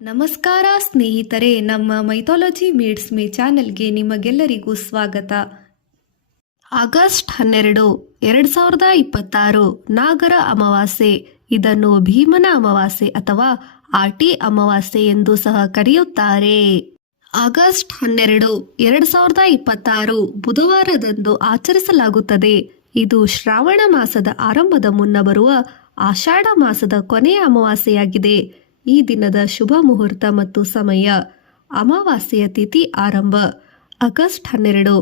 ನಮಸ್ಕಾರ ಸ್ನೇಹಿತರೆ, ನಮ್ಮ ಮೈಥಾಲಜಿ ಮೀಡ್ಸ್ ಮೀ ಚಾನೆಲ್ಗೆ ನಿಮಗೆಲ್ಲರಿಗೂ ಸ್ವಾಗತ. ಆಗಸ್ಟ್ 12, 2026 ನಾಗರ ಅಮಾವಾಸ್ಯೆ. ಇದನ್ನು ಭೀಮನ ಅಮಾವಾಸ್ಯೆ ಅಥವಾ ಆಟಿ ಅಮಾವಾಸ್ಯೆ ಎಂದು ಸಹ ಕರೆಯುತ್ತಾರೆ. ಆಗಸ್ಟ್ 12, 2026 ಬುಧವಾರದಂದು ಆಚರಿಸಲಾಗುತ್ತದೆ. ಇದು ಶ್ರಾವಣ ಮಾಸದ ಆರಂಭದ ಮುನ್ನ ಬರುವ ಆಷಾಢ ಮಾಸದ ಕೊನೆಯ ಅಮಾವಾಸ್ಯೆಯಾಗಿದೆ. ಈ ದಿನದ ಶುಭ ಮುಹೂರ್ತ ಮತ್ತು ಸಮಯ: ಅಮಾವಾಸ್ಯೆಯ ತಿಥಿ ಆರಂಭ ಆಗಸ್ಟ್ 12,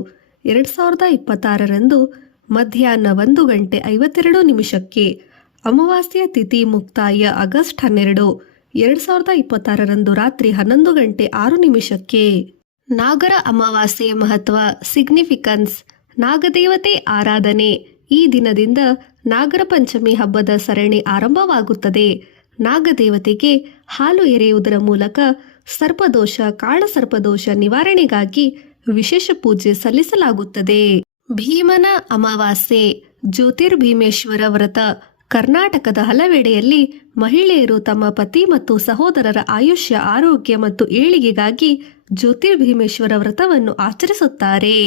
2026 ಮಧ್ಯಾಹ್ನ 1:52 ಅಮಾವಾಸ್ಯೆಯ ತಿಥಿ ಮುಕ್ತಾಯ ಆಗಸ್ಟ್ 12, 2026 ರಾತ್ರಿ 11:06. ನಾಗರ ಅಮಾವಾಸ್ಯೆಯ ಮಹತ್ವ ಸಿಗ್ನಿಫಿಕೆನ್ಸ್: ನಾಗದೇವತೆ ಆರಾಧನೆ. ಈ ದಿನದಿಂದ ನಾಗರ ಪಂಚಮಿ ಹಬ್ಬದ ಸರಣಿ ಆರಂಭವಾಗುತ್ತದೆ. ನಾಗದೇವತೆಗೆ ಹಾಲು ಎರೆಯುವುದರ ಮೂಲಕ ಸರ್ಪದೋಷ, ಕಾಳಸರ್ಪದೋಷ ನಿವಾರಣೆಗಾಗಿ ವಿಶೇಷ ಪೂಜೆ ಸಲ್ಲಿಸಲಾಗುತ್ತದೆ. ಭೀಮನ ಅಮಾವಾಸ್ಯೆ ಜ್ಯೋತಿರ್ಭೀಮೇಶ್ವರ ವ್ರತ. ಕರ್ನಾಟಕದ ಹಲವೆಡೆಯಲ್ಲಿ ಮಹಿಳೆಯರು ತಮ್ಮ ಪತಿ ಮತ್ತು ಸಹೋದರರ ಆಯುಷ್ಯ, ಆರೋಗ್ಯ ಮತ್ತು ಏಳಿಗೆಗಾಗಿ ಜ್ಯೋತಿರ್ಭೀಮೇಶ್ವರ ವ್ರತವನ್ನು ಆಚರಿಸುತ್ತಾರೆ.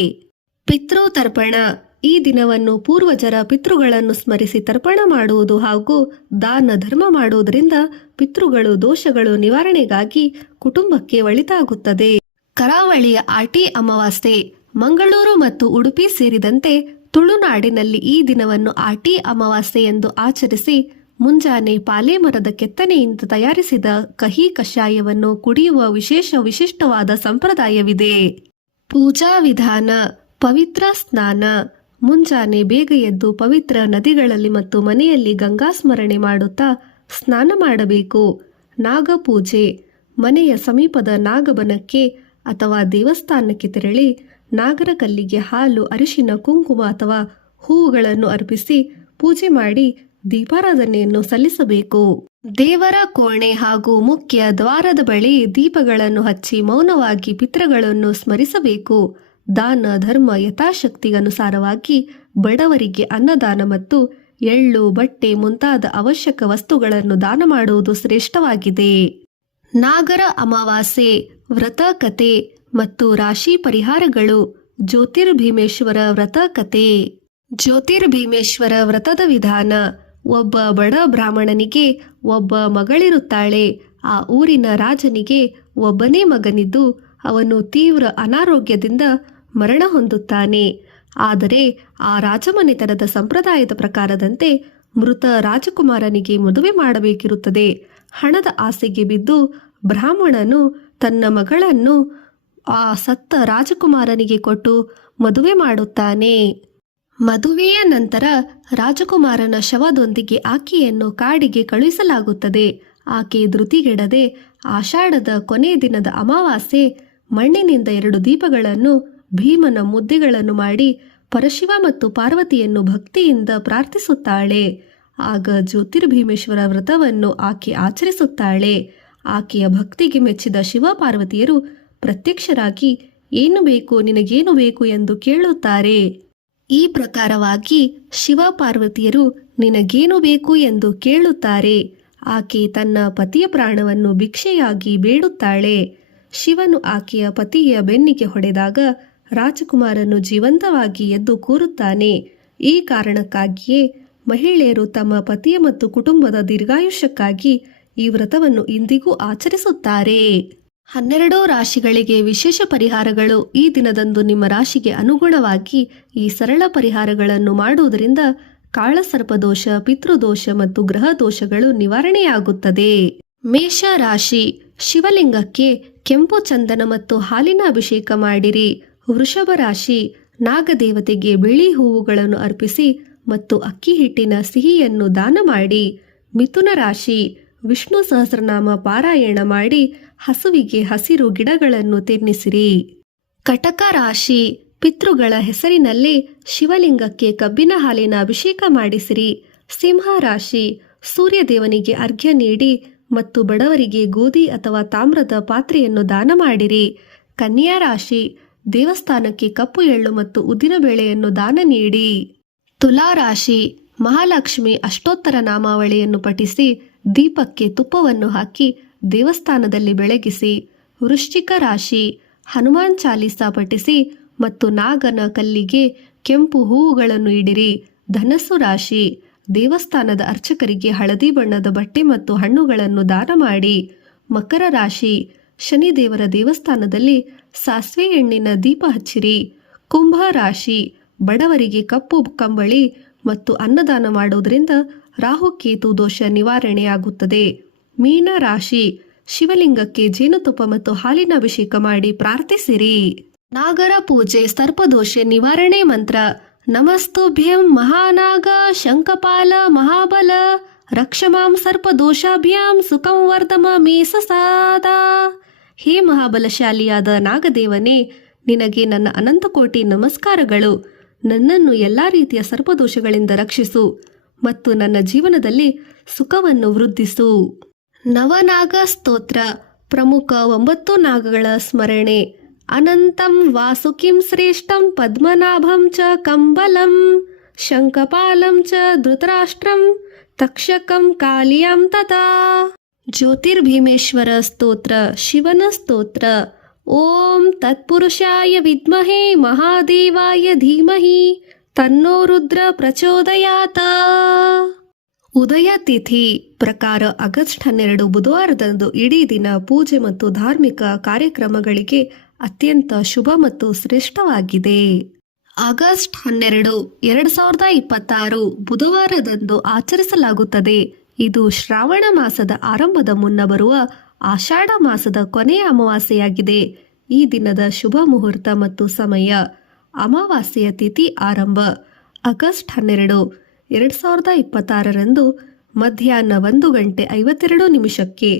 ಪಿತೃತರ್ಪಣ: ಈ ದಿನವನ್ನು ಪೂರ್ವಜರ ಪಿತೃಗಳನ್ನು ಸ್ಮರಿಸಿ ತರ್ಪಣ ಮಾಡುವುದು ಹಾಗೂ ದಾನ ಧರ್ಮ ಮಾಡುವುದರಿಂದ ಪಿತೃಗಳು ದೋಷಗಳು ನಿವಾರಣೆಗಾಗಿ ಕುಟುಂಬಕ್ಕೆ ಒಳಿತಾಗುತ್ತದೆ. ಕರಾವಳಿಯ ಆಟಿ ಅಮಾವಾಸ್ಯೆ. ಮಂಗಳೂರು ಮತ್ತು ಉಡುಪಿ ಸೇರಿದಂತೆ ತುಳುನಾಡಿನಲ್ಲಿ ಈ ದಿನವನ್ನು ಆಟಿ ಅಮಾವಾಸ್ಯೆ ಎಂದು ಆಚರಿಸಿ ಮುಂಜಾನೆ ಪಾಲೆ ಮರದ ಕೆತ್ತನೆಯಿಂದ ತಯಾರಿಸಿದ ಕಹಿ ಕಷಾಯವನ್ನು ಕುಡಿಯುವ ವಿಶಿಷ್ಟವಾದ ಸಂಪ್ರದಾಯವಿದೆ. ಪೂಜಾ ವಿಧಾನ: ಪವಿತ್ರ ಸ್ನಾನ. ಮುಂಜಾನೆ ಬೇಗ ಎದ್ದು ಪವಿತ್ರ ನದಿಗಳಲ್ಲಿ ಮತ್ತು ಮನೆಯಲ್ಲಿ ಗಂಗಾ ಸ್ಮರಣೆ ಮಾಡುತ್ತಾ ಸ್ನಾನ ಮಾಡಬೇಕು. ನಾಗಪೂಜೆ: ಮನೆಯ ಸಮೀಪದ ನಾಗಬನಕ್ಕೆ ಅಥವಾ ದೇವಸ್ಥಾನಕ್ಕೆ ತೆರಳಿ ನಾಗರ ಕಲ್ಲಿಗೆ ಹಾಲು, ಅರಿಶಿನ, ಕುಂಕುಮ ಅಥವಾ ಹೂವುಗಳನ್ನು ಅರ್ಪಿಸಿ ಪೂಜೆ ಮಾಡಿ ದೀಪಾರಾಧನೆಯನ್ನು ಸಲ್ಲಿಸಬೇಕು. ದೇವರ ಕೋಣೆ ಹಾಗೂ ಮುಖ್ಯ ದ್ವಾರದ ಬಳಿ ದೀಪಗಳನ್ನು ಹಚ್ಚಿ ಮೌನವಾಗಿ ಪಿತೃಗಳನ್ನು ಸ್ಮರಿಸಬೇಕು. ದಾನ ಧರ್ಮ: ಯಥಾಶಕ್ತಿಗನುಸಾರವಾಗಿ ಬಡವರಿಗೆ ಅನ್ನದಾನ ಮತ್ತು ಎಳ್ಳು, ಬಟ್ಟೆ ಮುಂತಾದ ಅವಶ್ಯಕ ವಸ್ತುಗಳನ್ನು ದಾನ ಮಾಡುವುದು ಶ್ರೇಷ್ಠವಾಗಿದೆ. ನಾಗರ ಅಮಾವಾಸ್ಯೆ ವ್ರತ ಕಥೆ ಮತ್ತು ರಾಶಿ ಪರಿಹಾರಗಳು. ಜ್ಯೋತಿರ್ಭೀಮೇಶ್ವರ ವ್ರತ ಕಥೆ. ಜ್ಯೋತಿರ್ಭೀಮೇಶ್ವರ ವ್ರತದ ವಿಧಾನ: ಒಬ್ಬ ಬಡ ಬ್ರಾಹ್ಮಣನಿಗೆ ಒಬ್ಬ ಮಗಳಿರುತ್ತಾಳೆ. ಆ ಊರಿನ ರಾಜನಿಗೆ ಒಬ್ಬನೇ ಮಗನಿದ್ದು ಅವನು ತೀವ್ರ ಅನಾರೋಗ್ಯದಿಂದ ಮರಣ ಹೊಂದುತ್ತಾನೆ. ಆದರೆ ಆ ರಾಜಮನೆತನದ ಸಂಪ್ರದಾಯದ ಪ್ರಕಾರದಂತೆ ಮೃತ ರಾಜಕುಮಾರನಿಗೆ ಮದುವೆ ಮಾಡಬೇಕಿರುತ್ತದೆ. ಹಣದ ಆಸೆಗೆ ಬಿದ್ದು ಬ್ರಾಹ್ಮಣನು ತನ್ನ ಮಗಳನ್ನು ಆ ಸತ್ತ ರಾಜಕುಮಾರನಿಗೆ ಕೊಟ್ಟು ಮದುವೆ ಮಾಡುತ್ತಾನೆ. ಮದುವೆಯ ನಂತರ ರಾಜಕುಮಾರನ ಶವದೊಂದಿಗೆ ಆಕೆಯನ್ನು ಕಾಡಿಗೆ ಕಳುಹಿಸಲಾಗುತ್ತದೆ. ಆಕೆ ಧೃತಿಗೆಡದೆ ಆಷಾಢದ ಕೊನೆ ದಿನದ ಅಮಾವಾಸ್ಯೆ ಮಣ್ಣಿನಿಂದ 2 ದೀಪಗಳನ್ನು, ಭೀಮನ ಮುದ್ದೆಗಳನ್ನು ಮಾಡಿ ಪರಶಿವ ಮತ್ತು ಪಾರ್ವತಿಯನ್ನು ಭಕ್ತಿಯಿಂದ ಪ್ರಾರ್ಥಿಸುತ್ತಾಳೆ. ಆಗ ಜ್ಯೋತಿರ್ಭೀಮೇಶ್ವರ ವ್ರತವನ್ನು ಆಕೆ ಆಚರಿಸುತ್ತಾಳೆ. ಆಕೆಯ ಭಕ್ತಿಗೆ ಮೆಚ್ಚಿದ ಶಿವ ಪಾರ್ವತಿಯರು ಪ್ರತ್ಯಕ್ಷರಾಗಿ ಏನು ಬೇಕು, ನಿನಗೇನು ಬೇಕು ಎಂದು ಕೇಳುತ್ತಾರೆ. ಈ ಪ್ರಕಾರವಾಗಿ ಶಿವ ಪಾರ್ವತಿಯರು ನಿನಗೇನು ಬೇಕು ಎಂದು ಕೇಳುತ್ತಾರೆ. ಆಕೆ ತನ್ನ ಪತಿಯ ಪ್ರಾಣವನ್ನು ಭಿಕ್ಷೆಯಾಗಿ ಬೇಡುತ್ತಾಳೆ. ಶಿವನು ಆಕೆಯ ಪತಿಯ ಬೆನ್ನಿಗೆ ಹೊಡೆದಾಗ ರಾಜಕುಮಾರನು ಜೀವಂತವಾಗಿ ಎದ್ದು ಕೂರುತ್ತಾನೆ. ಈ ಕಾರಣಕ್ಕಾಗಿಯೇ ಮಹಿಳೆಯರು ತಮ್ಮ ಪತಿಯ ಮತ್ತು ಕುಟುಂಬದ ದೀರ್ಘಾಯುಷ್ಯಕ್ಕಾಗಿ ಈ ವ್ರತವನ್ನು ಇಂದಿಗೂ ಆಚರಿಸುತ್ತಾರೆ. 12 ರಾಶಿಗಳಿಗೆ ವಿಶೇಷ ಪರಿಹಾರಗಳು. ಈ ದಿನದಂದು ನಿಮ್ಮ ರಾಶಿಗೆ ಅನುಗುಣವಾಗಿ ಈ ಸರಳ ಪರಿಹಾರಗಳನ್ನು ಮಾಡುವುದರಿಂದ ಕಾಳಸರ್ಪದೋಷ, ಪಿತೃದೋಷ ಮತ್ತು ಗ್ರಹ ದೋಷಗಳು ನಿವಾರಣೆಯಾಗುತ್ತದೆ. ಮೇಷ ರಾಶಿ. ಶಿವಲಿಂಗಕ್ಕೆ ಕೆಂಪು ಚಂದನ ಮತ್ತು ಹಾಲಿನ ಅಭಿಷೇಕ ಮಾಡಿರಿ. ವೃಷಭ ರಾಶಿ. ನಾಗದೇವತೆಗೆ ಬಿಳಿ ಹೂವುಗಳನ್ನು ಅರ್ಪಿಸಿ ಮತ್ತು ಅಕ್ಕಿ ಹಿಟ್ಟಿನ ಸಿಹಿಯನ್ನು ದಾನ ಮಾಡಿ. ಮಿಥುನ ರಾಶಿ. ವಿಷ್ಣು ಸಹಸ್ರನಾಮ ಪಾರಾಯಣ ಮಾಡಿ ಹಸುವಿಗೆ ಹಸಿರು ಗಿಡಗಳನ್ನು ತಿನ್ನಿಸಿರಿ. ಕಟಕ ರಾಶಿ. ಪಿತೃಗಳ ಹೆಸರಿನಲ್ಲಿ ಶಿವಲಿಂಗಕ್ಕೆ ಕಬ್ಬಿನ ಹಾಲಿನ ಅಭಿಷೇಕ ಮಾಡಿಸಿರಿ. ಸಿಂಹ ರಾಶಿ. ಸೂರ್ಯದೇವನಿಗೆ ಅರ್ಘ್ಯ ನೀಡಿ ಮತ್ತು ಬಡವರಿಗೆ ಗೋಧಿ ಅಥವಾ ತಾಮ್ರದ ಪಾತ್ರೆಯನ್ನು ದಾನ ಮಾಡಿರಿ. ಕನ್ಯಾ ರಾಶಿ. ದೇವಸ್ಥಾನಕ್ಕೆ ಕಪ್ಪು ಎಳ್ಳು ಮತ್ತು ಉದ್ದಿನಬೇಳೆಯನ್ನು ದಾನ ನೀಡಿ. ತುಲಾ ರಾಶಿ. ಮಹಾಲಕ್ಷ್ಮಿ ಅಷ್ಟೋತ್ತರ ನಾಮಾವಳಿಯನ್ನು ಪಠಿಸಿ ದೀಪಕ್ಕೆ ತುಪ್ಪವನ್ನು ಹಾಕಿ ದೇವಸ್ಥಾನದಲ್ಲಿ ಬೆಳಗಿಸಿ. ವೃಶ್ಚಿಕ ರಾಶಿ ಹನುಮಾನ್ ಚಾಲೀಸ ಪಠಿಸಿ ಮತ್ತು ನಾಗನ ಕಲ್ಲಿಗೆ ಕೆಂಪು ಹೂವುಗಳನ್ನು ಇಡಿರಿ. ಧನಸ್ಸು ರಾಶಿ ದೇವಸ್ಥಾನದ ಅರ್ಚಕರಿಗೆ ಹಳದಿ ಬಣ್ಣದ ಬಟ್ಟೆ ಮತ್ತು ಹಣ್ಣುಗಳನ್ನು ದಾನ ಮಾಡಿ. ಮಕರ ರಾಶಿ ಶನಿದೇವರ ದೇವಸ್ಥಾನದಲ್ಲಿ ಸಾಸಿವೆ ಎಣ್ಣಿನ ದೀಪ ಹಚ್ಚಿರಿ. ಕುಂಭ ರಾಶಿ ಬಡವರಿಗೆ ಕಪ್ಪು ಕಂಬಳಿ ಮತ್ತು ಅನ್ನದಾನ ಮಾಡುವುದರಿಂದ ರಾಹುಕೇತು ದೋಷ ನಿವಾರಣೆಯಾಗುತ್ತದೆ. ಮೀನ ರಾಶಿ ಶಿವಲಿಂಗಕ್ಕೆ ಜೇನುತುಪ್ಪ ಮತ್ತು ಹಾಲಿನ ಅಭಿಷೇಕ ಮಾಡಿ ಪ್ರಾರ್ಥಿಸಿರಿ. ನಾಗರ ಪೂಜೆ ಸರ್ಪದೋಷ ನಿವಾರಣೆ ಮಂತ್ರ. ನಮಸ್ತುಭ್ಯಂ ಮಹಾನಾಗ ಶಂಖಪಾಲ ಮಹಾಬಲ ರಕ್ಷಮಾಂ ಸರ್ಪದೋಷಾಭ್ಯಾಂ ಸುಖಂ ವರ್ಧಮ ಮೇ ಸದಾ. ಹೇ ಮಹಾಬಲಶಾಲಿಯಾದ ನಾಗದೇವನೇ, ನಿನಗೆ ನನ್ನ ಅನಂತಕೋಟಿ ನಮಸ್ಕಾರಗಳು. ನನ್ನನ್ನು ಎಲ್ಲ ರೀತಿಯ ಸರ್ಪದೋಷಗಳಿಂದ ರಕ್ಷಿಸು ಮತ್ತು ನನ್ನ ಜೀವನದಲ್ಲಿ ಸುಖವನ್ನು ವೃದ್ಧಿಸು. ನವನಾಗ ಸ್ತೋತ್ರ. ಪ್ರಮುಖ 9 ನಾಗಗಳ ಸ್ಮರಣೆ. ಅನಂತಂ ವಾಸುಕಿಂ ಶ್ರೇಷ್ಠಂ ಪದ್ಮನಾಭಂ ಚ ಕಂಬಲಂ ಶಂಖಪಾಲಂ ಚ ಧೃತರಾಷ್ಟ್ರಂ ತಕ್ಷಕಂ ಕಾಲಿಯಂ ತಥಾ. ಜ್ಯೋತಿರ್ಭೀಮೇಶ್ವರ ಸ್ತೋತ್ರ. ಶಿವನ ಸ್ತೋತ್ರ. ಓಂ ತತ್ಪುರುಷಾಯ ವಿದ್ಮಹೇ ಮಹಾದೇವಾಯ ಧೀಮಹಿ ತನ್ನೋ ರುದ್ರ ಪ್ರಚೋದಯಾತ. ಉದಯ ತಿಥಿ ಪ್ರಕಾರ ಆಗಸ್ಟ್ 12 ಬುಧವಾರದಂದು ಇಡೀ ದಿನ ಪೂಜೆ ಮತ್ತು ಧಾರ್ಮಿಕ ಕಾರ್ಯಕ್ರಮಗಳಿಗೆ ಅತ್ಯಂತ ಶುಭ ಮತ್ತು ಶ್ರೇಷ್ಠವಾಗಿದೆ. ಆಗಸ್ಟ್ 12, 2026 ಬುಧವಾರದಂದು ಆಚರಿಸಲಾಗುತ್ತದೆ. ಇದು ಶ್ರಾವಣ ಮಾಸದ ಆರಂಭದ ಮುನ್ನ ಬರುವ ಆಷಾಢ ಮಾಸದ ಕೊನೆಯ ಅಮಾವಾಸ್ಯೆಯಾಗಿದೆ. ಈ ದಿನದ ಶುಭ ಮುಹೂರ್ತ ಮತ್ತು ಸಮಯ. ಅಮಾವಾಸ್ಯೆಯ ತಿಥಿ ಆರಂಭ ಆಗಸ್ಟ್ 12, 2026 ಮಧ್ಯಾಹ್ನ 1:52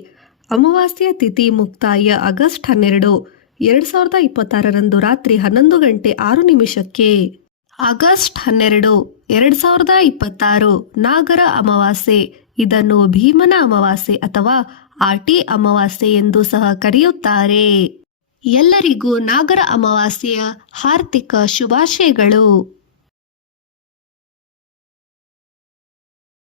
ಅಮಾವಾಸ್ಯೆಯ ತಿಥಿ ಮುಕ್ತಾಯ ಆಗಸ್ಟ್ 12, 2026 ರಾತ್ರಿ 11:06 ಆಗಸ್ಟ್ 12, 2026 ನಾಗರ ಅಮಾವಾಸ್ಯೆ. ಇದನ್ನು ಭೀಮನ ಅಮಾವಾಸ್ಯೆ ಅಥವಾ ಆಟಿ ಅಮಾವಾಸ್ಯೆ ಎಂದು ಸಹ ಕರೆಯುತ್ತಾರೆ. ಎಲ್ಲರಿಗೂ ನಾಗರ ಅಮಾವಾಸ್ಯೆಯ ಹಾರ್ದಿಕ ಶುಭಾಶಯಗಳು.